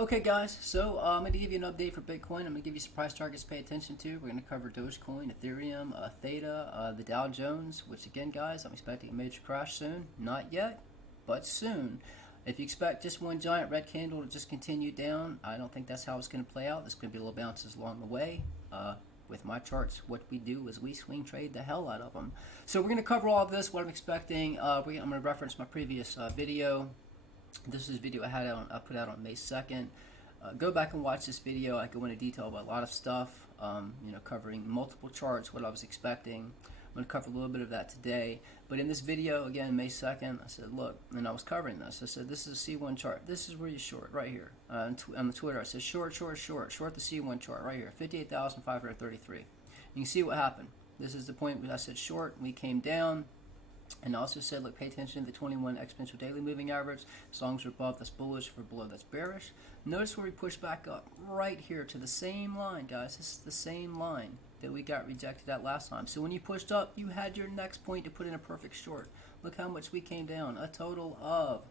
Okay, guys, so I'm going to give you an update for Bitcoin. I'm going to give you some price targets to pay attention to. We're going to cover Dogecoin, Ethereum, theta, the Dow Jones, which again, guys, I'm expecting a major crash soon. Not yet, but soon. If you expect just one giant red candle to just continue down, I don't think that's how it's going to play out. There's going to be little bounces along the way. With my charts, what we do is we swing trade the hell out of them. So we're going to cover all of this, what I'm expecting. I'm going to reference my previous video. This is a video I put out on May 2nd. Go back and watch this video. I go into detail about a lot of stuff, covering multiple charts, what I was expecting. I'm going to cover a little bit of that today. But in this video, again, May 2nd, I said, look, and I was covering this. I said, this is a C1 chart. This is where you short, right here. On the Twitter, I said, short the C1 chart right here, 58,533. You can see what happened. This is the point where I said short. We came down. And I also said, look, pay attention to the 21 exponential daily moving average. As long as we're above, that's bullish. If we're below, that's bearish. Notice where we push back up, right here to the same line, guys. This is the same line that we got rejected at last time. So when you pushed up, you had your next point to put in a perfect short. Look how much we came down, a total of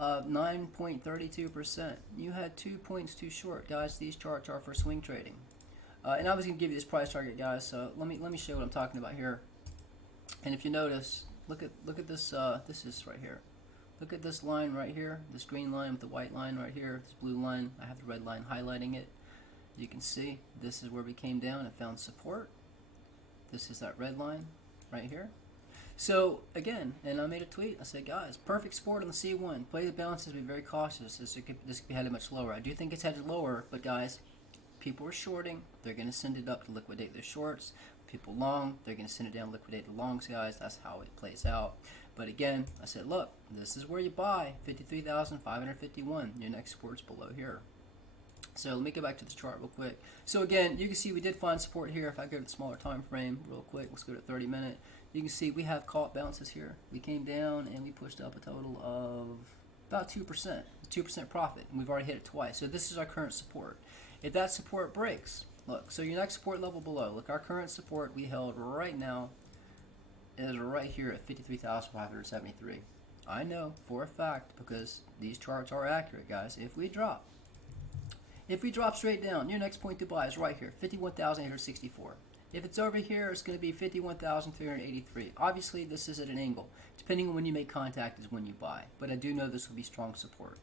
9.32%. You had 2 points too short, guys. These charts are for swing trading. And I was going to give you this price target, guys. So let me show you what I'm talking about here. And if you notice, look at this. This is right here. Look at this line right here. This green line with the white line right here. This blue line. I have the red line highlighting it. You can see this is where we came down and found support. This is that red line right here. So again, and I made a tweet. I said, guys, perfect support on the C1. Play the balances. Be very cautious. This could be headed much lower. I do think it's headed lower, but guys, people are shorting. They're going to send it up to liquidate their shorts. People long, they're going to send it down, liquidate the longs, guys. That's how it plays out. But again, I said, look, this is where you buy 53,551. Your next support's below here. So let me go back to this chart real quick. So again, you can see we did find support here. If I go to the smaller time frame real quick, let's go to 30 minute. You can see we have caught bounces here. We came down and we pushed up a total of about 2%, 2% profit. And we've already hit it twice. So this is our current support. If that support breaks, look, so your next support level below, look, our current support we held right now is right here at 53,573. I know for a fact, because these charts are accurate, guys. If we drop straight down, your next point to buy is right here, 51,864. If it's over here, it's going to be 51,383. Obviously, this is at an angle. Depending on when you make contact is when you buy. But I do know this will be strong support.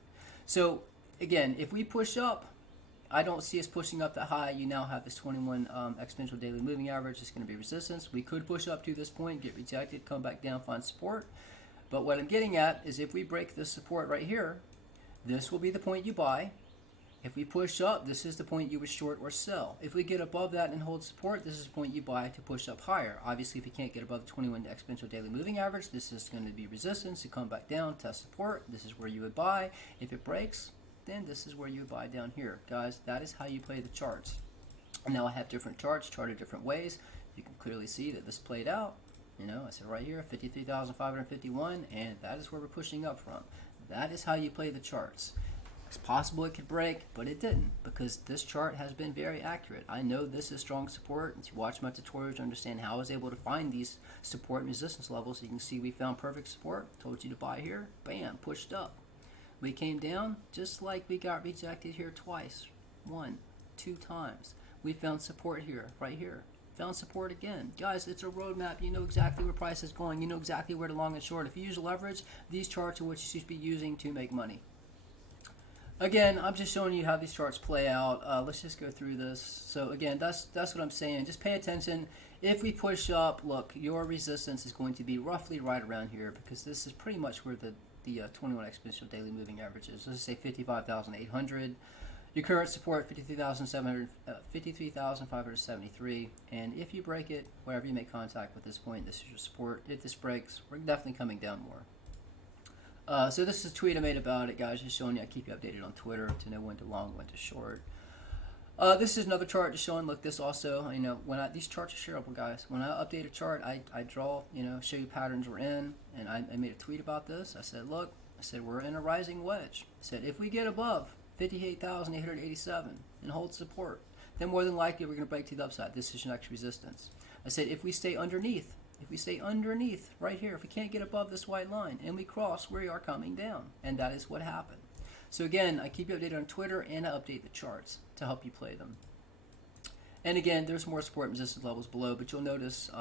So, again, if we push up, I don't see us pushing up that high. You now have this 21 exponential daily moving average. It's going to be resistance. We could push up to this point, get rejected, come back down, find support. But what I'm getting at is if we break this support right here, this will be the point you buy. If we push up, this is the point you would short or sell. If we get above that and hold support, this is the point you buy to push up higher. Obviously, if you can't get above the 21 exponential daily moving average, this is going to be resistance. You come back down, test support. This is where you would buy. If it breaks, then this is where you buy down here. Guys, that is how you play the charts. And now I have different charts charted different ways. You can clearly see that this played out. You know, I said right here, 53,551, and that is where we're pushing up from. That is how you play the charts. It's possible it could break, but it didn't, because this chart has been very accurate. I know this is strong support. If you watch my tutorials to understand how I was able to find these support and resistance levels, you can see we found perfect support. Told you to buy here, bam, pushed up. We came down just like we got rejected here twice. 1, 2 times. We found support here, right here. Found support again. Guys, it's a roadmap. You know exactly where price is going. You know exactly where to long and short. If you use leverage, these charts are what you should be using to make money. Again, I'm just showing you how these charts play out. Let's just go through this. So again, that's what I'm saying. Just pay attention. If we push up, look, your resistance is going to be roughly right around here, because this is pretty much where the 21 exponential daily moving average is. Let's say 55,800. Your current support 53,573, and if you break it, wherever you make contact with this point, this is your support. If this breaks, we're definitely coming down more. So this is a tweet I made about it, guys. Just showing you. I keep you updated on Twitter to know when to long, when to short. This is another chart just showing. Look, this also, you know, these charts are shareable, guys. When I update a chart, I draw, you know, show you patterns we're in, and I made a tweet about this. I said, look, we're in a rising wedge. I said if we get above 58,887 and hold support, then more than likely we're going to break to the upside. This is your next resistance. I said if we stay underneath right here, if we can't get above this white line and we cross, we are coming down, and that is what happened. So again, I keep you updated on Twitter, and I update the charts to help you play them. And again, there's more support and resistance levels below, but you'll notice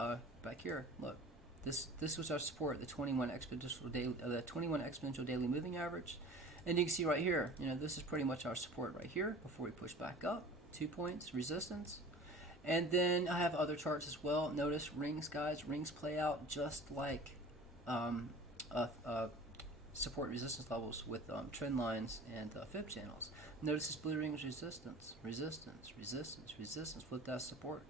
back here, look, this was our support, the 21 exponential daily moving average. And you can see right here, this is pretty much our support right here before we push back up. 2 points, resistance. And then I have other charts as well. Notice rings, guys. Rings play out just like support resistance levels with trend lines and fib channels. Notice this blue ring is resistance, resistance, resistance, resistance. Flip that support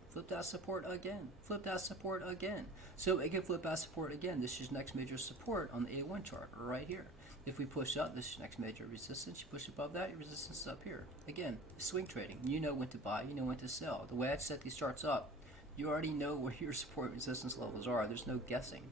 again, flip that support again. So it can flip that support again. This is next major support on the A1 chart right here. If we push up, this is next major resistance. You push above that, your resistance is up here. Again, swing trading. You know when to buy, you know when to sell. The way I set these charts up, you already know where your support and resistance levels are. There's no guessing.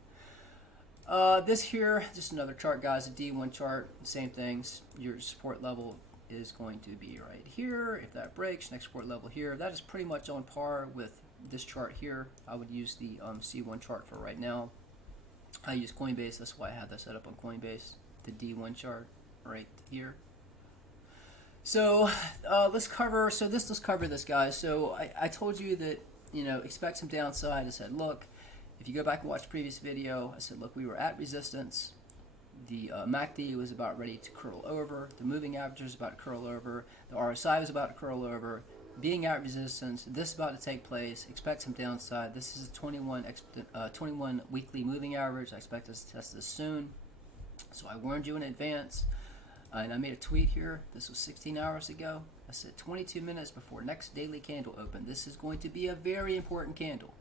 This here, just another chart, guys, a D1 chart, same things. Your support level is going to be right here. If that breaks, next support level here. That is pretty much on par with this chart here. I would use the C1 chart for right now. I use Coinbase, that's why I have that set up on Coinbase. The D1 chart right here. So let's cover this, guys. So I told you that, expect some downside. I said, look, if you go back and watch the previous video, I said, look, we were at resistance. The MACD was about ready to curl over. The moving average was about to curl over. The RSI was about to curl over. Being at resistance, this is about to take place. Expect some downside. This is a 21 weekly moving average. I expect us to test this soon. So I warned you in advance, and I made a tweet here. This was 16 hours ago. I said 22 minutes before next daily candle open. This is going to be a very important candle.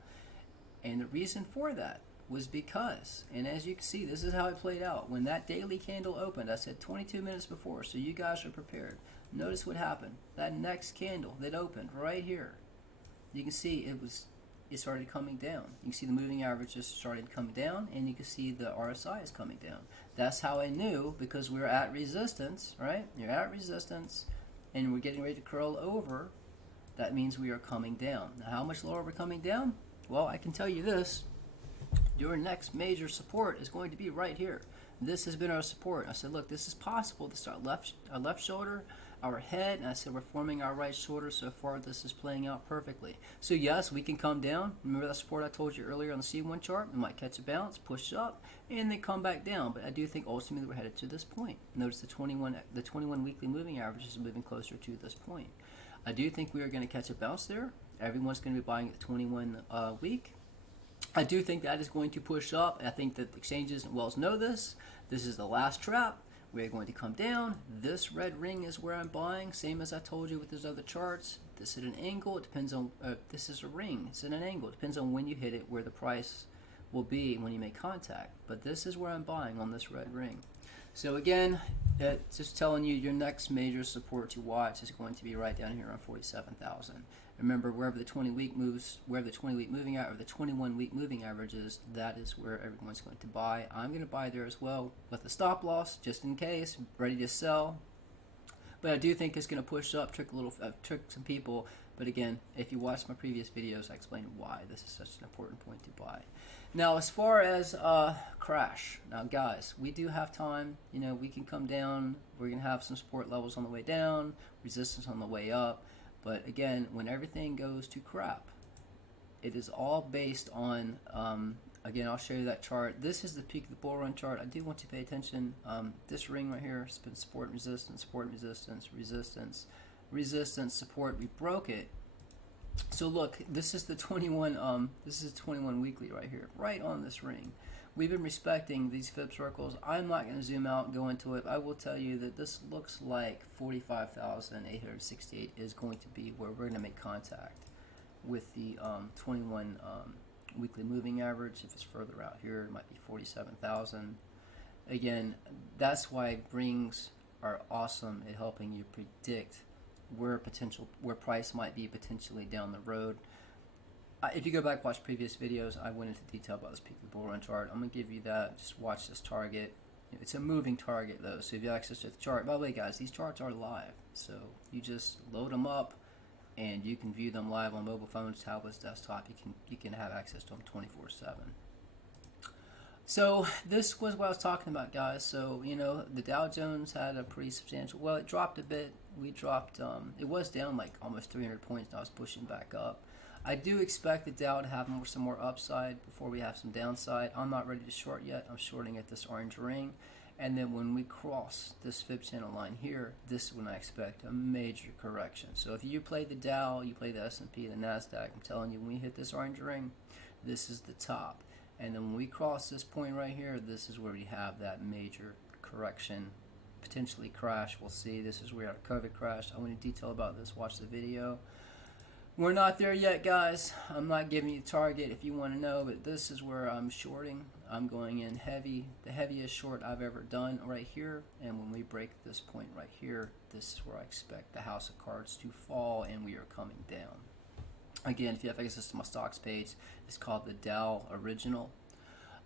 And the reason for that was because, and as you can see, this is how it played out. When that daily candle opened, I said 22 minutes before, so you guys are prepared. Notice what happened. That next candle that opened right here, you can see it started coming down. You can see the moving average just started coming down, and you can see the RSI is coming down. That's how I knew, because we were at resistance, right? You're at resistance, and we're getting ready to curl over. That means we are coming down. Now, how much lower we're coming down? Well, I can tell you this. Your next major support is going to be right here. This has been our support. I said, look, this is possible. This is our left shoulder, our head, and I said we're forming our right shoulder. So far, this is playing out perfectly. So yes, we can come down. Remember that support I told you earlier on the C1 chart? We might catch a bounce, push up, and then come back down. But I do think ultimately we're headed to this point. Notice the 21 weekly moving average is moving closer to this point. I do think we are going to catch a bounce there. Everyone's going to be buying at the 21 week. I do think that is going to push up. I think that exchanges and wells know this. This is the last trap. We're going to come down. This red ring is where I'm buying, same as I told you with those other charts. This is an angle. It depends on, this is a ring. It's at an angle. It depends on when you hit it, where the price will be when you make contact. But this is where I'm buying on this red ring. So again, just telling you your next major support to watch is going to be right down here on 47,000. Remember, wherever the 20-week moves, wherever the 20-week moving out or the 21-week moving average is, that is where everyone's going to buy. I'm going to buy there as well with a stop loss, just in case, ready to sell. But I do think it's going to push up, trick some people. But again, if you watch my previous videos, I explain why this is such an important point to buy. Now, as far as crash, now guys, we do have time. We can come down. We're going to have some support levels on the way down, resistance on the way up. But again, when everything goes to crap, it is all based on, again, I'll show you that chart. This is the peak of the bull run chart. I do want you to pay attention. This ring right here has been support and resistance, support and resistance, resistance, resistance, support. We broke it. So look, this is the 21 weekly right here, right on this ring. We've been respecting these fib circles. I'm not going to zoom out and go into it. I will tell you that this looks like 45,868 is going to be where we're going to make contact with the 21 weekly moving average. If it's further out here, it might be 47,000. Again, that's why rings are awesome at helping you predict where price might be potentially down the road. If you go back and watch previous videos, I went into detail about this peak of the bull run chart. I'm going to give you that. Just watch this target. It's a moving target, though, so if you have access to the chart. By the way, guys, these charts are live, so you just load them up, and you can view them live on mobile phones, tablets, desktop. You can have access to them 24/7. So this was what I was talking about, guys. So you know, the Dow Jones had a pretty substantial. Well, it dropped a bit. We dropped. It was down like almost 300 points. And I was pushing back up. I do expect the Dow to have some more upside before we have some downside. I'm not ready to short yet. I'm shorting at this orange ring, and then when we cross this fib channel line here, this is when I expect a major correction. So if you play the Dow, you play the S&P, the Nasdaq. I'm telling you, when we hit this orange ring, this is the top. And then when we cross this point right here, this is where we have that major correction, potentially crash. We'll see. This is where our COVID crashed. I went in detail about this. Watch the video. We're not there yet, guys. I'm not giving you a target if you want to know, but this is where I'm shorting. I'm going in heavy, the heaviest short I've ever done right here. And when we break this point right here, this is where I expect the house of cards to fall, and we are coming down. Again, if you have access to my stocks page, it's called the Dow Original.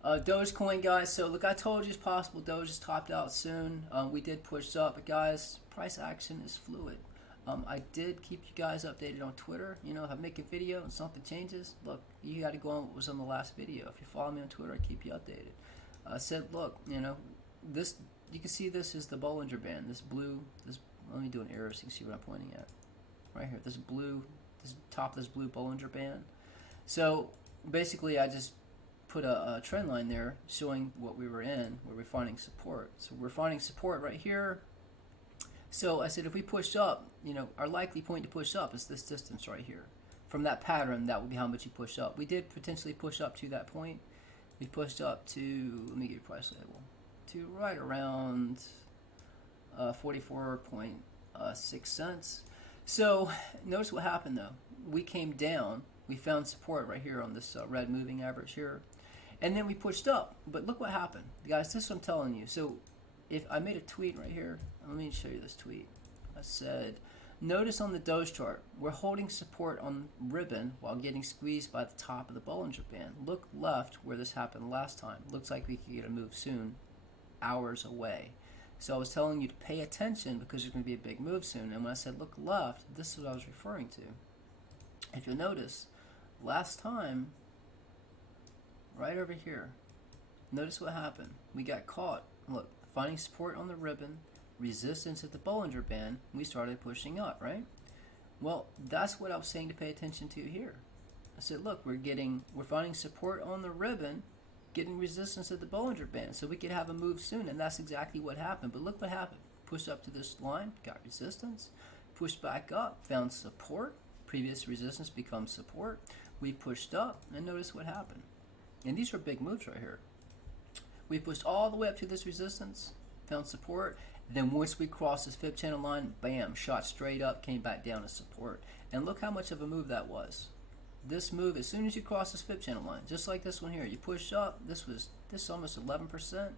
Dogecoin, guys. So look, I told you it's possible Doge is topped out soon. We did push up, but guys, price action is fluid. I did keep you guys updated on Twitter. You know, if I make a video and something changes, look, you got to go on what was on the last video. If you follow me on Twitter, I keep you updated. I said, look, you know, this, you can see this is the Bollinger Band. This blue, this, let me do an arrow so you can see what I'm pointing at. Right here, this blue, this top of this blue Bollinger Band. So basically, I just put a trend line there showing what we were in, where we're finding support. So we're finding support right here. So I said, if we push up, you know, our likely point to push up is this distance right here. From that pattern, that would be how much you push up. We did potentially push up to that point. We pushed up to, let me give you a price label, to right around 44.6 cents. So notice what happened though. We came down, we found support right here on this red moving average here, and then we pushed up. But look what happened, guys. This is what I'm telling you. So if I made a tweet right here, let me show you this tweet. I said, notice on the Doge chart, we're holding support on ribbon while getting squeezed by the top of the Bollinger Band. Look left where this happened last time. Looks like we could get a move soon, hours away. So I was telling you to pay attention because there's going to be a big move soon. And when I said look left, this is what I was referring to. If you'll notice, last time, right over here, notice what happened. We got caught. Look, finding support on the ribbon, resistance at the Bollinger Band, we started pushing up, right? Well, that's what I was saying to pay attention to here. I said, look, we're finding support on the ribbon, getting resistance at the Bollinger Band, so we could have a move soon, and that's exactly what happened. But look what happened. Pushed up to this line, got resistance, pushed back up, found support, previous resistance becomes support. We pushed up, and notice what happened. And these are big moves right here. We pushed all the way up to this resistance, found support, then once we crossed this fib channel line, bam, shot straight up, came back down to support. And look how much of a move that was. This move, as soon as you cross this fib channel line, just like this one here, you push up, this almost 11%.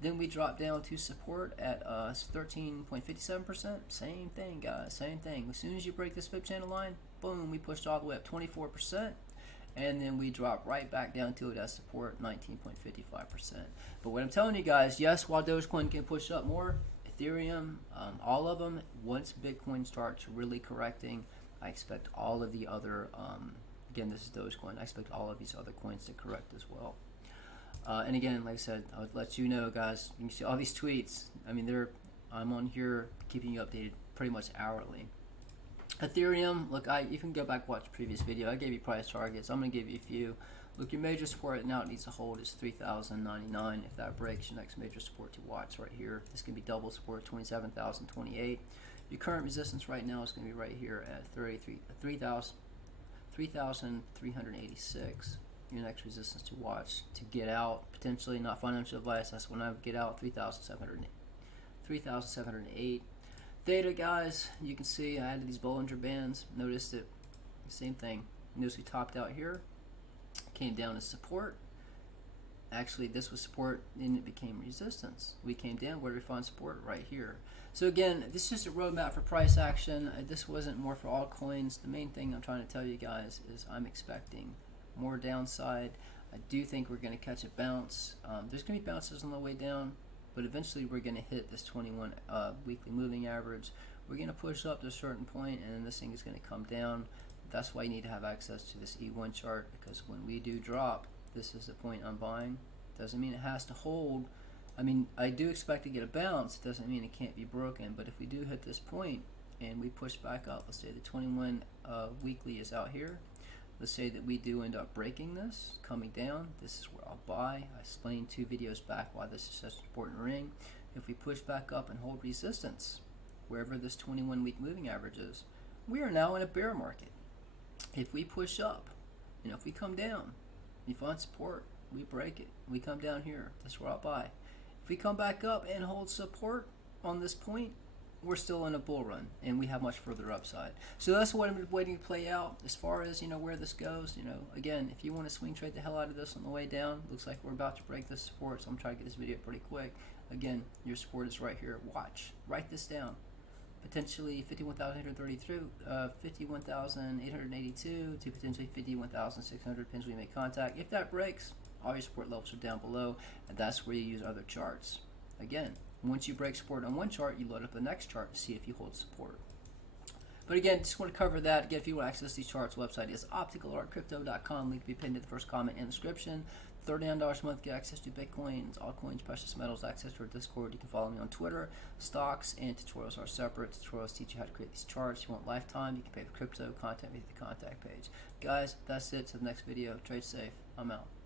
Then we dropped down to support at 13.57%. Same thing, guys, same thing. As soon as you break this fib channel line, boom, we pushed all the way up 24%. And then we drop right back down to it as support, 19.55%. But what I'm telling you guys, yes, while Dogecoin can push up more, Ethereum, all of them, once Bitcoin starts really correcting, I expect all of the other, again, this is Dogecoin, I expect all of these other coins to correct as well. And again, like I said, I would let you know, guys, you can see all these tweets. I mean, I'm on here keeping you updated pretty much hourly. Ethereum, look, you can go back and watch the previous video. I gave you price targets. I'm going to give you a few. Look, your major support now it needs to hold is 3,099. If that breaks, your next major support to watch right here. This can be double support, 27,028. Your current resistance right now is going to be right here at 3,386. Your next resistance to watch to get out, potentially not financial advice. That's when I would get out, 3,708. Theta, guys, you can see I added these Bollinger Bands. Notice that same thing. Notice we topped out here, came down to support. Actually, this was support, and it became resistance. We came down. Where did we find support? Right here. So again, this is just a roadmap for price action. This wasn't more for altcoins. The main thing I'm trying to tell you guys is I'm expecting more downside. I do think we're going to catch a bounce. There's going to be bounces on the way down. But eventually we're going to hit this 21 weekly moving average. We're going to push up to a certain point, and then this thing is going to come down. That's why you need to have access to this E1 chart, because when we do drop, this is the point I'm buying. Doesn't mean it has to hold. I mean, I do expect to get a bounce. It doesn't mean it can't be broken. But if we do hit this point and we push back up, let's say the 21 weekly is out here. Let's say that we do end up breaking this, coming down. This is where I'll buy. I explained 2 videos back why this is such an important ring. If we push back up and hold resistance, wherever this 21-week moving average is, we are now in a bear market. If we push up, if we come down, we find support, we break it, we come down here, that's where I'll buy. If we come back up and hold support on this point, we're still in a bull run and we have much further upside. So that's what I'm waiting to play out as far as where this goes. Again, if you want to swing trade the hell out of this on the way down, looks like we're about to break this support, so I'm trying to get this video pretty quick. Again, your support is right here. Watch, write this down. Potentially 51,832, 51,882 to potentially 51,600 depends when we make contact. If that breaks, all your support levels are down below, and that's where you use other charts. Again, once you break support on one chart, you load up the next chart to see if you hold support. But again, just want to cover that. Again, if you want to access these charts, website is opticalartcrypto.com. Link will be pinned to the first comment in the description. $39 a month, get access to Bitcoins, altcoins, precious metals, access to our Discord. You can follow me on Twitter. Stocks and tutorials are separate. Tutorials teach you how to create these charts. If you want lifetime, you can pay for crypto. Contact me at the contact page. Guys, that's it. To the next video. Trade safe. I'm out.